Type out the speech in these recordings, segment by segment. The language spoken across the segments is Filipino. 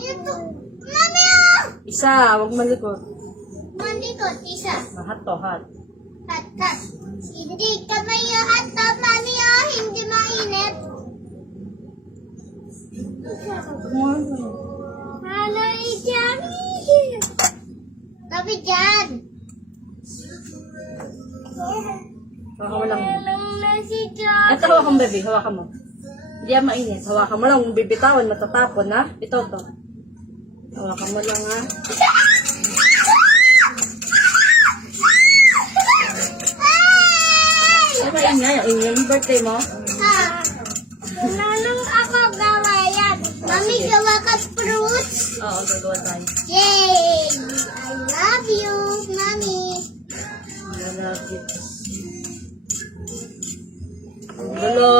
Ito. Mami ah! Isa, huwag malikot. Malikot, isa. Hot to hot. Hot. Hindi ka may hot tub, mami ah. Hindi mainit. Ano dyan? Tabi dyan. Hawakan mo lang. Alam na si John. Ito, hawakan mo, baby. Hawakan mo. Hindi yan mainit. Hawakan mo lang. Bibitawan, matatapon, ha? Ito, to. Hawakan mo lang, ha? Ay, maingay. Yung birthday mo. Ha? Nanong ako gawa yan. Mami, gawa ka fruits. Oo, gagawa tayo. Yay! I love you, Mami. I love you. Gulo.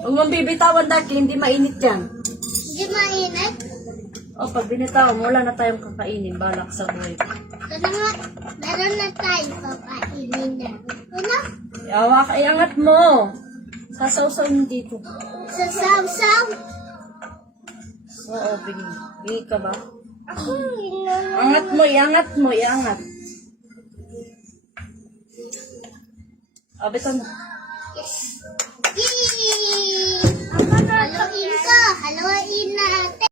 Huwag mong bibitawan, Darky. Hindi mainit yan. Hindi mainit? O, pag binitawan mo, wala na tayong kakainin. Balak sa buhay. Ito na nga. Meron na tayong kakainin na. Ano? Iangat mo. Sasaw-saw mo dito. Sa saw-saw? Oo, bingi. Bingi ka ba? Ako, inan. Angat mo, iangat mo, iangat. O, beto na. Yes. Yay! Haluin ko. Haluin natin.